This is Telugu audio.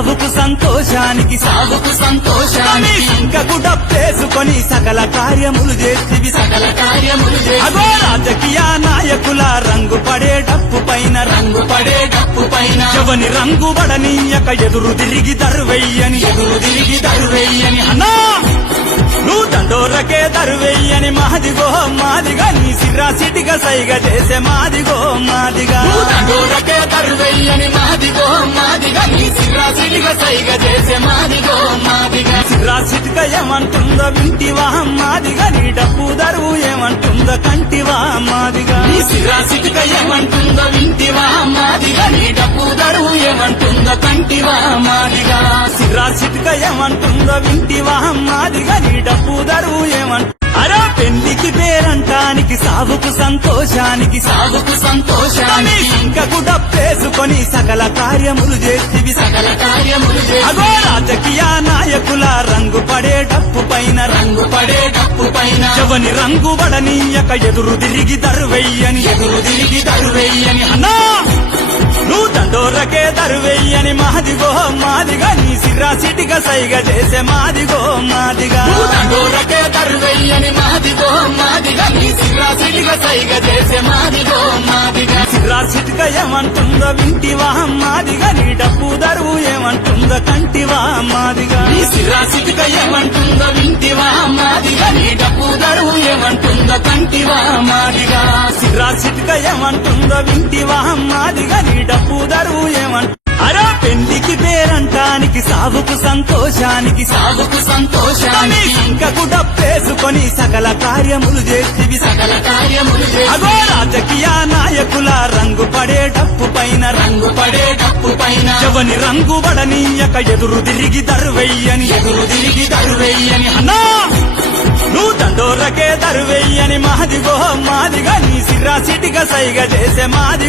సావుకు సంతోషానికి సాగుకు సంతోషానికి ఇంకకు డబ్బేసుకొని సకల కార్యములు చేసివి సకల కార్యములు అగో చేసి రాజకీయ నాయకుల రంగు పడే డప్పు పైన రంగు పడే డప్పు పైన ఎవని రంగు పడనీయక ఎదురు తిరిగి దరువెయ్యని ఎదురు తిరిగి దరువెయ్యని అన్నా నువ్వు దండోరకే దరువెయ్యని మాదిగో మాదిగా నీ సిరా సిటిగా సైగ చేసే మాదిగో మాదిగా దండోరకే దరువెయ్యని మాదిగో మాదిగా నీ సిరాసిడిగా సైగ చేసే మాదిగో మాదిగా సిరా సిటిగా ఏమంటుందో వింటివా మాదిగా నీ డబ్బు దరువు ఏమంటుందో కంటివా మాదిగా నీ సిరాసిడిగా ఏమంటుందో వింటివా మాదిగా నీ డబ్బు దరువు ఏమంటుందో కంటివా మాదిగా సిరా సిటిగా ఏమంటుందో వింటివా మాదిగా నీ డబ్బు దరువు ఏమంటు అరే పెళ్లికి పేరంటానికి సావుకు సంతోషానికి సాగుకు సంతోషానికి ఇంకకు డబ్బేసుకొని సకల కార్యములు చేసివి సకల కార్యములు అగో చేసి రాజకీయ నాయకుల రంగు పడే డప్పు పైన రంగు పడే డప్పు పైన ఎవని రంగు పడనీయక ఎదురు తిరిగి దరువెయ్యని ఎదురు తిరిగి దరువెయ్యని అన్నా నువ్వు దండోరకే దరువెయ్యని మాదిగో మాదిగా నీ సిరా సిటిగా సైగ చేసే మాదిగో మాదిగా దండోరకే దరువెయ్యని మాదిగో మాదిగా నీ సిరాసిడిగా సైగ చేసే మాదిగో మాదిగా సిరా సిటిగా ఏమంటుందో వింటివా మాదిగా నీ డబ్బు దరువు ఏమంటుందో కంటివా మాదిగా నీ సిరాసిడిగా ఏమంటుందో వింటివా మాదిగా నీ డబ్బు దరువు ఏమంటుందో కంటివా మాదిగా సిరా సిటిగా ఏమంటుందో వింటివా మాదిగా నీ డబ్బు దరువు ఏమంటు అరే పెళ్లికి పేరంటానికి సావుకు సంతోషానికి సాగుకు సంతోషానికి ఇంకకు డబ్బేసుకొని సకల కార్యములు చేసివి సకల కార్యములు అగో చేసి రాజకీయ నాయకుల రంగు పడే డప్పు పైన రంగు పడే డప్పు పైన ఎవని రంగు పడనీయక ఎదురు తిరిగి దరువెయ్యని ఎదురు తిరిగి దరువెయ్యని అన్నా నువ్వు దండోరకే దరువెయ్యని మాదిగో మాదిగా నీ సిరా సిటిగా సైగ చేసే మాది